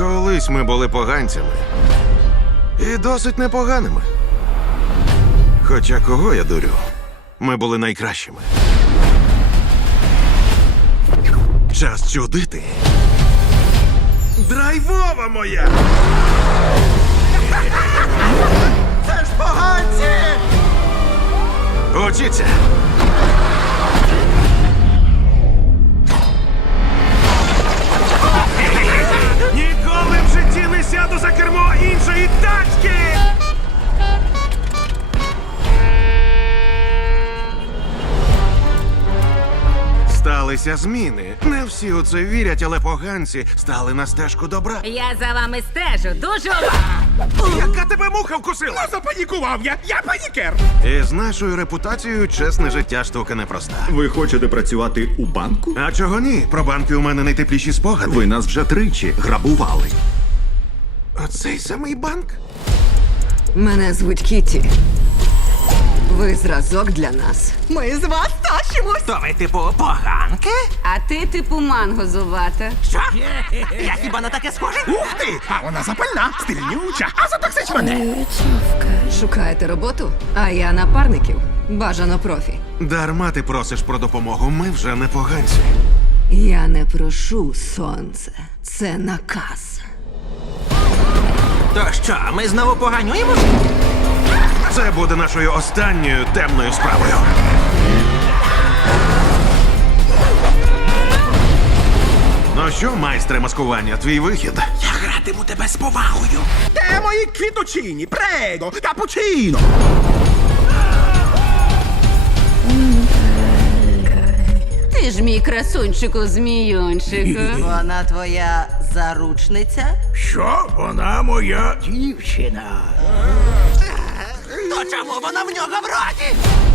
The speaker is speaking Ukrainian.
Колись ми були поганцями і досить непоганими. Хоча кого я дурю, ми були найкращими. Час чудити. Драйвова моя! Це ж поганці! Учіться! сталися зміни. Не всі у це вірять, але поганці стали на стежку добра. Я за вами стежу дуже. Яка тебе муха вкусила? Ну, запанікував я! Я панікер! І з нашою репутацією чесне життя штука непроста. Ви хочете працювати у банку? А чого ні? Про банки у мене найтепліші спогади. Ви нас вже тричі грабували. Оцей самий банк? Мене звуть Кіті. Ви зразок для нас. Ми з вас тащимось. То ви, типу, поганки? А ти, типу, мангозувата. Що? Я хіба на таке схожа? Ух ти! А вона запальна, стрільнюча, а затоксич мене. Шукаєте роботу? А я напарників. Бажано профі. Дарма ти просиш про допомогу. Ми вже не поганці. Я не прошу сонце. Це наказ. То що, ми знову поганюємо? Це буде нашою останньою темною справою. Ну що, майстре маскування, твій вихід? Я гратиму тебе з повагою. Де мої квіточині, прего, капучино? Ти ж мій красунчику, зміюнчику. Вона твоя заручниця? Що вона моя дівчина? То чому вона в нього в роті?